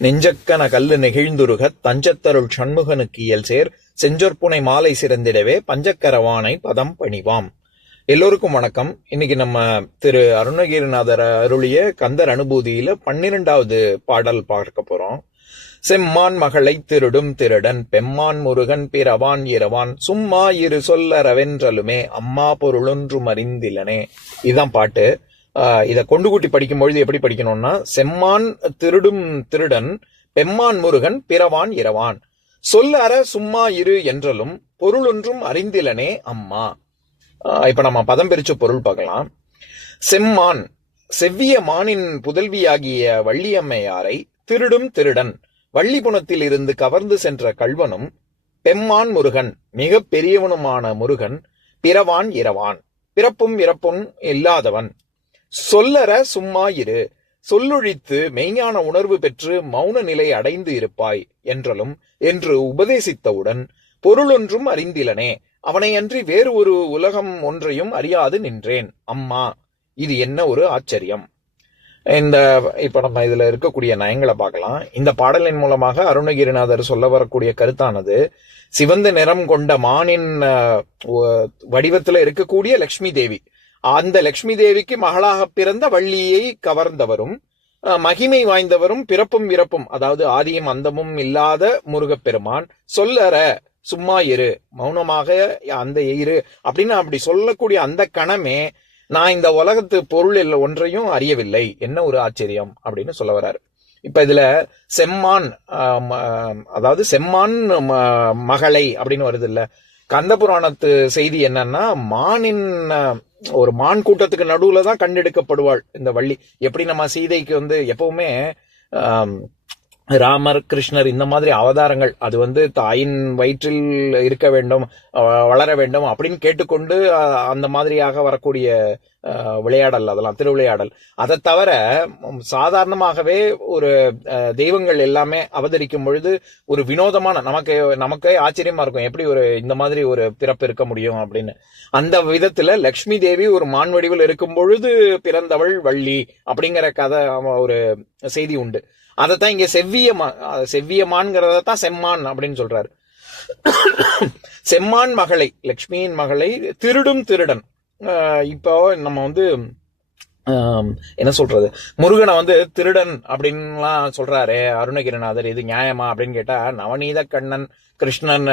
நெஞ்சக்கன கல்லு நெகிழ்ந்துருகத் தஞ்சத்தருள் சண்முகனுக்கு இயல்சேர் செஞ்சொற்புனை மாலை சிறந்திடவே பஞ்சக்கரவானை பதம் பணிவாம். எல்லோருக்கும் வணக்கம். இன்னைக்கு நம்ம திரு அருணகிரிநாதர் அருளிய கந்தர் அனுபூதியில 12வது பாடல் பார்க்க போறோம். செம்மான் மகளை திருடும் திருடன் பெம்மான் முருகன் பிறவான் இரவான் சும்மா இரு சொல்லறவென்றலுமே அம்மா பொருளொன்றும் அறிந்திலனே. இதுதான் பாட்டு. இதை கொண்டு கூட்டி படிக்கும் பொழுது எப்படி படிக்கணும்னா, செம்மான் திருடும் திருடன் பெம்மான் முருகன் பிறவான் இரவான் சொல்ல அற சும்மா இரு என்றலும் பொருளொன்றும் அறிந்திலனே அம்மா. இப்ப நம்ம பதம் பிரிச்சு பொருள் பார்க்கலாம். செம்மான் செவ்விய மானின் புதல்வியாகிய வள்ளியம்மையாரை திருடும் திருடன் வள்ளிபுணத்தில் இருந்து கவர்ந்து சென்ற கள்வனும் பெம்மான் முருகன் மிக பெரியவனுமான முருகன் பிறவான் இரவான் பிறப்பும் இறப்பும் இல்லாதவன் சொல்லற சும்மா இரு சொல்லொழித்து மெய்ஞான உணர்வு பெற்று மௌன நிலை அடைந்து இருப்பாய் என்றலும் என்று உபதேசித்தவுடன் பொருளொன்றும் அறிந்திலனே அவனை அன்றி வேறு ஒரு உலகம் ஒன்றையும் அறியாது நின்றேன் அம்மா. இது என்ன ஒரு ஆச்சரியம். இப்ப நம்ம இதுல இருக்கக்கூடிய நயங்களை பார்க்கலாம். இந்த பாடலின் மூலமாக அருணகிரிநாதர் சொல்ல வரக்கூடிய கருத்தானது, சிவந்த நிறம் கொண்ட மானின் வடிவத்துல இருக்கக்கூடிய லட்சுமி தேவி, அந்த லட்சுமி தேவிக்கு மகளாக பிறந்த வள்ளியை கவர்ந்தவரும் மகிமை வாய்ந்தவரும் பிறப்பும் இறப்பும், அதாவது ஆதியும் அந்தமும் இல்லாத முருகப்பெருமான் சொல்லற சும்மா இரு மௌனமாக அந்த இரு அப்படின்னு அப்படி சொல்லக்கூடிய அந்த கணமே நான் இந்த உலகத்து பொருள் ஒன்றையும் அறியவில்லை, என்ன ஒரு ஆச்சரியம் அப்படின்னு சொல்ல வர்றாரு. இப்ப இதுல செம்மான், அதாவது செம்மான் மகளை அப்படின்னு வருது இல்ல, கந்த புராணத்து செய்தி என்னன்னா, மானின் ஒரு மான் கூட்டத்துக்கு நடுவுல தான் கண்டெடுக்கப்படுவாள் இந்த வள்ளி. எப்படி நம்ம சீதைக்கு எப்பவுமே ராமர் கிருஷ்ணர் இந்த மாதிரி அவதாரங்கள் அது தாயின் வயிற்றில் இருக்க வேண்டும், வளர வேண்டும் அப்படின்னு கேட்டுக்கொண்டு அந்த மாதிரியாக வரக்கூடிய விளையாடல், அதெல்லாம் திருவிளையாடல். அதை தவிர சாதாரணமாகவே ஒரு தெய்வங்கள் எல்லாமே அவதரிக்கும் பொழுது ஒரு வினோதமான நமக்கே ஆச்சரியமா இருக்கும், எப்படி ஒரு இந்த மாதிரி ஒரு பிறப்பு இருக்க முடியும் அப்படின்னு. அந்த விதத்துல லக்ஷ்மி தேவி ஒரு மான் வடிவில் இருக்கும் பொழுது பிறந்தவள் வள்ளி அப்படிங்கிற கதை ஒரு செய்தி உண்டு. அதைத்தான் இங்க செவ்வியமான்ங்கிறதான் செம்மான் அப்படின்னு சொல்றாரு. செம்மான் மகளை, லக்ஷ்மியின் மகளை திருடும் திருடன். இப்போ நம்ம என்ன சொல்றது, முருகனை திருடன் அப்படின்லாம் சொல்றாரு அருணகிரிநாதர். இது நியாயமா அப்படின்னு கேட்டா, நவநீத கண்ணன் கிருஷ்ணன்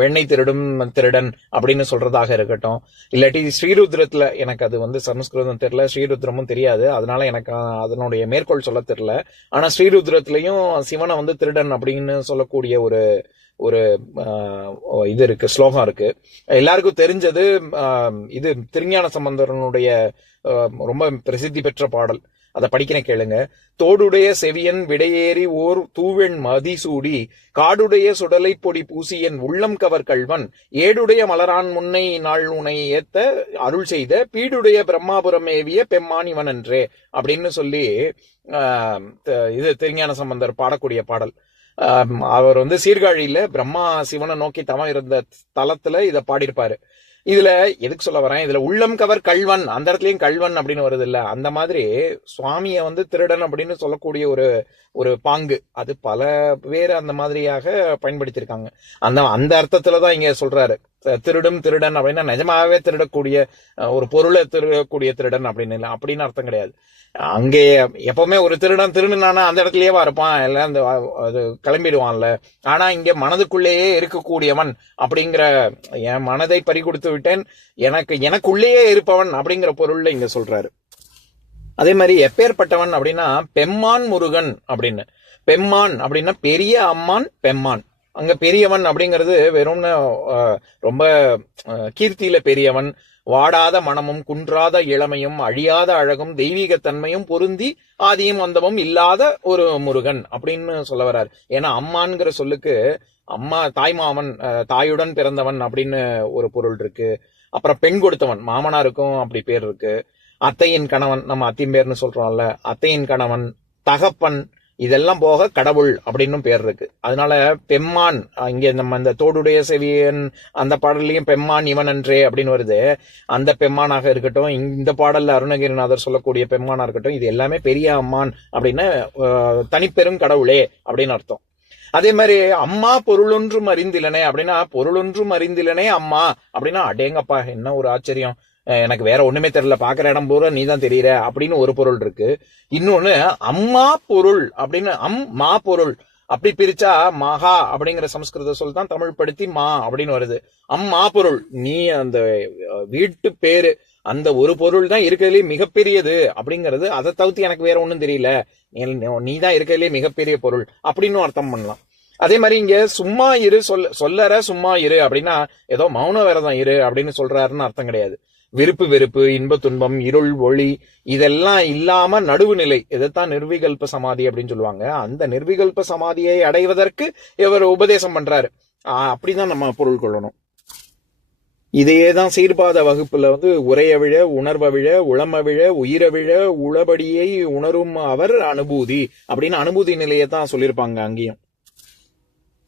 வெண்ணெய் திருடும் திருடன் அப்படின்னு சொல்றதாக இருக்கட்டும், இல்லாட்டி ஸ்ரீருத்ரத்துல, எனக்கு அது சமஸ்கிருதம் தெரியல, ஸ்ரீருத்ரமும் தெரியாது, அதனால எனக்கு அதனுடைய மேற்கோள் சொல்ல தெரியல. ஆனா ஸ்ரீருத்ரத்திலையும் சிவனை திருடன் அப்படின்னு சொல்லக்கூடிய ஒரு இது இருக்கு, ஸ்லோகம் இருக்கு. எல்லாருக்கும் தெரிஞ்சது இது திருஞான சம்பந்தரனுடைய ரொம்ப பிரசித்தி பெற்ற பாடல். அதை படிக்கிறேன் கேளுங்க. தோடுடைய செவியன் விடையேறி ஓர் தூவெண் மதிசூடி காடுடைய சுடலை பொடி பூசியன் உள்ளம் கவர் கள்வன் ஏடுடைய மலரான் முன்னை நாள் உனை ஏத்த அருள் செய்த பீடுடைய பிரம்மாபுரம் ஏவிய பெம்மான் இவன் என்றே அப்படின்னு சொல்லி இது திருஞான சம்பந்தர் பாடக்கூடிய பாடல். அவர் சீர்காழியில பிரம்மா சிவனை நோக்கி தவம் இருந்த தலத்துல இத பாடியிருப்பாரு. இதுல எதுக்கு சொல்ல வரேன், இதுல உள்ளம் கவர் கள்வன், அந்த இடத்துலயும் கள்வன் அப்படின்னு வருது இல்ல, அந்த மாதிரி சுவாமிய திருடன் அப்படின்னு சொல்லக்கூடிய ஒரு பாங்கு அது பல பேர் அந்த மாதிரியாக பயன்படுத்தியிருக்காங்க. அந்த அர்த்தத்துலதான் இங்க சொல்றாரு. திருடும் திருடன் அப்படின்னா நிஜமாவே திருடக்கூடிய ஒரு பொருளை திருடக்கூடிய திருடன் அப்படின்னு இல்லை, அப்படின்னு அர்த்தம் கிடையாது. அங்கே எப்பவுமே ஒரு திருடன் திருடுனானா அந்த இடத்துலயேவா இருப்பான், எல்லாம் அது கிளம்பிடுவான்ல. ஆனா இங்க மனதுக்குள்ளேயே இருக்கக்கூடியவன் அப்படிங்கிற, என் மனதை பறி கொடுத்து விட்டேன், எனக்குள்ளேயே இருப்பவன் அப்படிங்கிற பொருள்ல இங்க சொல்றாரு. அதே மாதிரி எப்பேற்பட்டவன் அப்படின்னா பெம்மான் முருகன் அப்படின்னு. பெம்மான் அப்படின்னா பெரிய அம்மான், பெம்மான். அங்க பெரியவன் அப்படிங்கிறது வெறும் ரொம்ப கீர்த்தியில பெரியவன், வாடாத மனமும் குன்றாத இளமையும் அழியாத அழகும் தெய்வீகத்தன்மையும் பொருந்தி ஆதியும் அந்தமும் இல்லாத ஒரு முருகன் அப்படின்னு சொல்ல வர்றாரு. ஏன்னா அம்மான்கிற சொல்லுக்கு அம்மா தாய்மாமன், தாயுடன் பிறந்தவன் அப்படின்னு ஒரு பொருள் இருக்கு. அப்புறம் பெண் கொடுத்தவன், மாமனாருக்கும் அப்படி பேர் இருக்கு. அத்தையின் கணவன், நம்ம அத்திம்பேர்னு சொல்றோம்ல, அத்தையின் கணவன், தகப்பன், இதெல்லாம் போக கடவுள் அப்படின்னு பேர் இருக்கு. அதனால பெம்மான், இங்க நம்ம இந்த தோடுடைய செவியன் அந்த பாடல்லையும் பெம்மான் இவன் அன்றே அப்படின்னு வருது. அந்த பெம்மானாக இருக்கட்டும், இந்த பாடல்ல அருணகிரிநாதர் சொல்லக்கூடிய பெம்மானா இருக்கட்டும், இது எல்லாமே பெரிய அம்மான் அப்படின்னா தனிப்பெரும் கடவுளே அப்படின்னு அர்த்தம். அதே மாதிரி அம்மா பொருளொன்றும் அறிந்திலனே அப்படின்னா, பொருளொன்றும் அறிந்திலனே அம்மா அப்படின்னா, அடேங்கப்பா என்ன ஒரு ஆச்சரியம், எனக்கு வேற ஒண்ணுமே தெரியல, பாக்குற இடம் பூரா நீ தான் தெரியற அப்படின்னு ஒரு பொருள் இருக்கு. இன்னொன்னு அம்மா பொருள் அப்படின்னு, மா பொருள் அப்படி பிரிச்சா மகா அப்படிங்கிற சமஸ்கிருத சொல் தான் தமிழ் படுத்தி மா அப்படின்னு வருது. அம்மா பொருள், நீ அந்த வீட்டு பேரு அந்த ஒரு பொருள் தான் இருக்கிறதுலே மிகப்பெரியது அப்படிங்கிறது, அதை தவிர்த்து எனக்கு வேற ஒண்ணும் தெரியல, நீ தான் இருக்கிறதுலே மிகப்பெரிய பொருள் அப்படின்னு அர்த்தம் பண்ணலாம். அதே மாதிரி இங்க சும்மா இரு சொல்லற சும்மா இரு அப்படின்னா ஏதோ மௌன விரதம் இரு அப்படின்னு சொல்றாருன்னு அர்த்தம் கிடையாது. விருப்பு வெறுப்பு, இன்ப துன்பம், இருள் ஒளி இதெல்லாம் இல்லாம நடுவுநிலை, இதைத்தான் நிர்விகல்ப சமாதி அப்படின்னு சொல்லுவாங்க. அந்த நிர்விகல்ப சமாதியை அடைவதற்கு இவர் உபதேசம் பண்றாரு. அப்படிதான் நம்ம பொருள் கொள்ளணும். இதையேதான் சீர்பாத வகுப்புல உரையவிழ உணர்வவிழ உளமவிழ உயிரவிழ உளபடியை உணரும் அவர் அனுபூதி அப்படின்னு அனுபூதி நிலையை தான் சொல்லியிருப்பாங்க அங்கேயும்.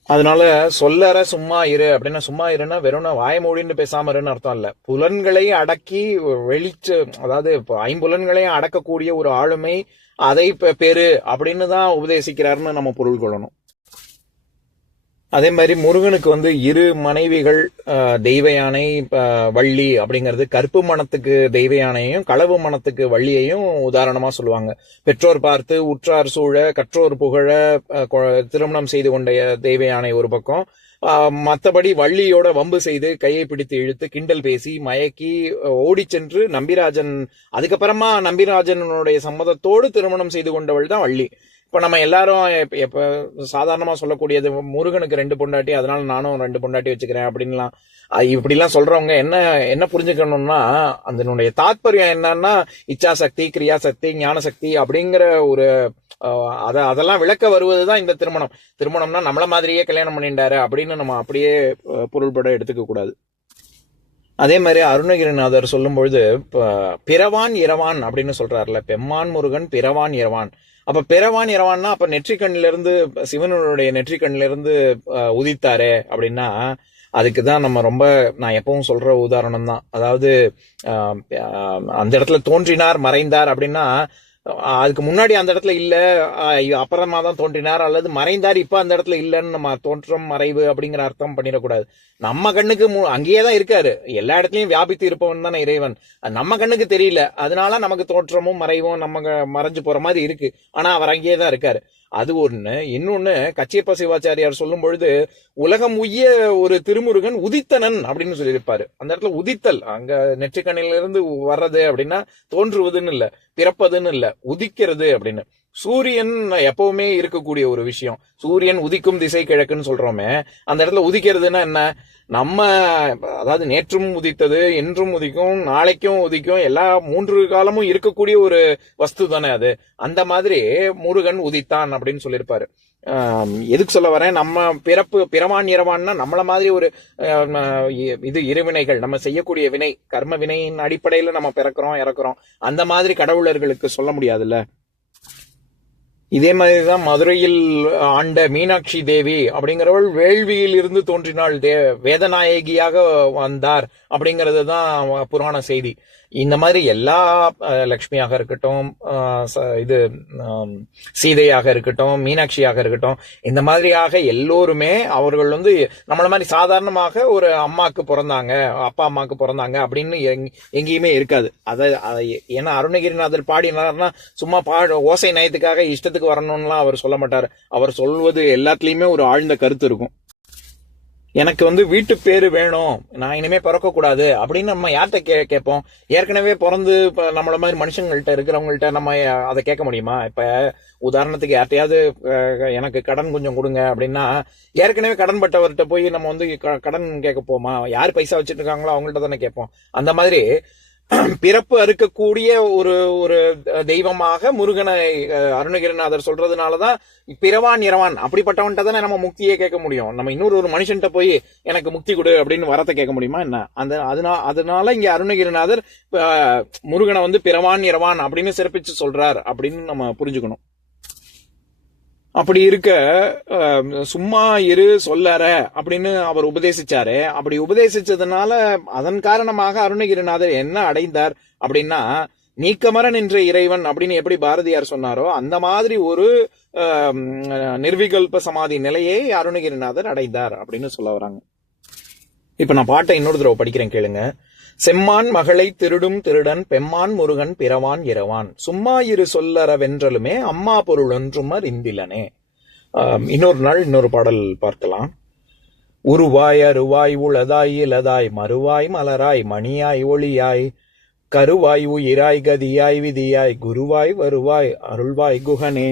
அதனால சொல்லற சும்மா இரு அப்படின்னா, சும்மா இருன்னா வெறும் வாய மொழின்னு பேசாம இருன்னு அர்த்தம் இல்ல. புலன்களை அடக்கி வெளிச்சு, அதாவது ஐம்புலன்களையும் அடக்கக்கூடிய ஒரு ஆளுமை, அதை பெரு அப்படின்னு தான் உபதேசிக்கிறாருன்னு நம்ம பொருள் கொள்ளணும். அதே மாதிரி முருகனுக்கு இரு மனைவிகள், தெய்வ யானை வள்ளி அப்படிங்கிறது கற்பு மனத்துக்கு தெய்வ யானையையும் களவு மனத்துக்கு வள்ளியையும் உதாரணமா சொல்லுவாங்க. பெற்றோர் பார்த்து உற்றார் சூழ கற்றோர் புகழ திருமணம் செய்து கொண்ட தெய்வ யானை ஒரு பக்கம், மற்றபடி வள்ளியோட வம்பு செய்து கையை பிடித்து இழுத்து கிண்டல் பேசி மயக்கி ஓடி சென்று நம்பிராஜன், அதுக்கப்புறமா நம்பிராஜனுடைய சம்மதத்தோடு திருமணம் செய்து கொண்டவள் தான் வள்ளி. இப்ப நம்ம எல்லாரும் எப்ப சாதாரணமா சொல்லக்கூடியது முருகனுக்கு 2 பொண்டாட்டி, அதனால நானும் 2 பொண்டாட்டி வச்சுக்கிறேன் அப்படின்லாம் இப்படிலாம் சொல்றவங்க என்ன புரிஞ்சுக்கணும்னா, அதனுடைய தாத்பரியம் என்னன்னா இச்சாசக்தி, கிரியாசக்தி, ஞானசக்தி அப்படிங்கிற ஒரு அதெல்லாம் விளக்க வருவதுதான் இந்த திருமணம்னா நம்மள மாதிரியே கல்யாணம் பண்ணிட்டாரு அப்படின்னு நம்ம அப்படியே பொருள்பட எடுத்துக்க கூடாது. அதே மாதிரி அருணகிரிநாதர் சொல்லும் பொழுது பிறவான் இரவான் அப்படின்னு சொல்றாருல, பெம்மான் முருகன் பிறவான் இரவான். அப்ப பிறவான் இரவான்னா அப்ப நெற்றிக்கண்ணில இருந்து, சிவனுடைய நெற்றிக்கண்ணில இருந்து உதித்தாரு அப்படின்னா, அதுக்குதான் நான் எப்பவும் சொல்ற உதாரணம் தான். அதாவது அந்த இடத்துல தோன்றினார் மறைந்தார் அப்படின்னா, அதுக்கு முன்னாடி அந்த இடத்துல இல்ல, அப்புறமா தான் தோன்றினார், அல்லது மறைந்தார் இப்ப அந்த இடத்துல இல்லன்னு நம்ம தோற்றம் மறைவு அப்படிங்கிற அர்த்தம் பண்ணிடக்கூடாது. நம்ம கண்ணுக்கு அங்கேயே தான் இருக்காரு, எல்லா இடத்துலயும் வியாபித்து இருப்பவன் தானே இறைவன். நம்ம கண்ணுக்கு தெரியல, அதனால நமக்கு தோற்றமும் மறைவும் நம்ம மறைஞ்சு போற மாதிரி இருக்கு. ஆனா அவர் அங்கேயே தான் இருக்காரு. அது ஒண்ணு. இன்னொன்னு கச்சியப்ப சிவாச்சாரியார் சொல்லும் பொழுது உலகம் உய்ய ஒரு திருமுருகன் உதித்தனன் அப்படின்னு சொல்லியிருப்பாரு. அந்த இடத்துல உதித்தல், அங்க நெற்றிக்கண்ணில இருந்து வர்றது அப்படின்னா தோன்றுவதுன்னு இல்ல, பிறப்பதுன்னு இல்ல, உதிக்கிறது அப்படின்னு. சூரியன் எப்பவுமே இருக்கக்கூடிய ஒரு விஷயம். சூரியன் உதிக்கும் திசை கிழக்குன்னு சொல்றோமே, அந்த இடத்துல உதிக்கிறதுன்னா என்ன, நம்ம அதாவது நேற்றும் உதித்தது, இன்றும் உதிக்கும், நாளைக்கும் உதிக்கும், எல்லா 3 காலமும் இருக்கக்கூடிய ஒரு வஸ்து தானே அது. அந்த மாதிரி முருகன் உதித்தான் அப்படின்னு சொல்லியிருப்பாரு. எதுக்கு சொல்ல வரேன், நம்ம பிறவான் இரவான்னா நம்மள மாதிரி ஒரு இது இருவினைகள், நம்ம செய்யக்கூடிய வினை, கர்ம வினையின் அடிப்படையில நம்ம பிறக்கிறோம் இறக்குறோம், அந்த மாதிரி கடவுளர்களுக்கு சொல்ல முடியாதுல்ல. இதே மாதிரிதான் மதுரையில் ஆண்ட மீனாட்சி தேவி அப்படிங்கிறவள் வேள்வியில் இருந்து தோன்றினாள், வேதநாயகியாக வந்தார் அப்படிங்கிறது தான் புராண செய்தி. இந்த மாதிரி எல்லா லக்ஷ்மியாக இருக்கட்டும், இது சீதையாக இருக்கட்டும், மீனாட்சியாக இருக்கட்டும், இந்த மாதிரியாக எல்லோருமே அவர்கள் நம்மள மாதிரி சாதாரணமாக ஒரு அம்மாக்கு பிறந்தாங்க, அப்பா அம்மாக்கு பிறந்தாங்க அப்படின்னு எங்கேயுமே இருக்காது. ஏன்னா அருணகிரிநாதர் பாடினார்னா சும்மா ஓசை நயத்துக்காக இஷ்டத்துக்கு வரணும்லாம் அவர் சொல்ல மாட்டார். அவர் சொல்வது எல்லாத்துலயுமே ஒரு ஆழ்ந்த கருத்து இருக்கும். எனக்கு வீட்டு பேரு வேணும், நான் இனிமே பிறக்க கூடாது அப்படின்னு நம்ம யார்கிட்ட கேட்போம்? ஏற்கனவே பிறந்து நம்மள மாதிரி மனுஷங்கள்ட்ட இருக்கிறவங்கள்ட்ட நம்ம அதை கேட்க முடியுமா? இப்ப உதாரணத்துக்கு யார்ட்டையாவது எனக்கு கடன் கொஞ்சம் கொடுங்க அப்படின்னா, ஏற்கனவே கடன் பட்டவர்கிட்ட போய் நம்ம கடன் கேட்க போமா? யார் பைசா வச்சுட்டு இருக்காங்களோ அவங்கள்ட்ட தானே கேட்போம். அந்த மாதிரி பிறப்பு அறுக்கக்கூடிய ஒரு தெய்வமாக முருகனை அருணகிரிநாதர் சொல்றதுனாலதான் பிறவான் இரவான் அப்படிப்பட்டவன்ட்ட தானே நம்ம முக்தியே கேட்க முடியும். நம்ம இன்னொரு மனுஷன்ட்ட போய் எனக்கு முக்தி கொடு அப்படின்னு வரத்தை கேட்க முடியுமா என்ன? அதனால இங்க அருணகிரிநாதர் முருகனை பிறவான் இரவான் அப்படின்னு சிறப்பிச்சு சொல்றார் அப்படின்னு நம்ம புரிஞ்சுக்கணும். அப்படி இருக்க சும்மா இரு சொல்லற அப்படின்னு அவர் உபதேசிச்சாரு. அப்படி உபதேசிச்சதுனால அதன் காரணமாக அருணகிரிநாதர் என்ன அடைந்தார் அப்படின்னா, நீக்கமர நின்ற இறைவன் அப்படின்னு எப்படி பாரதியார் சொன்னாரோ அந்த மாதிரி ஒரு நிர்விகல்ப சமாதி நிலையை அருணகிரிநாதர் அடைந்தார் அப்படின்னு சொல்ல வராங்க. இப்ப நான் பாட்டை இன்னொரு தடவை படிக்கிறேன், கேளுங்க. செம்மான் மகளை திருடும் திருடன் பெம்மான் முருகன் பிறவான் இரவான் சும்மா இரு சொல்லற வென்றலுமே அம்மா பொருள் ஒன்றும் அறிந்திலனே. இன்னொரு நாள் இன்னொரு பாடல் பார்க்கலாம். உருவாய் அருவாய் உளதாய் இலதாய் மறுவாய் மலராய் மணியாய் ஒளியாய் கருவாய் உயிராய் கதியாய் விதியாய் குருவாய் வருவாய் அருள்வாய் குகனே.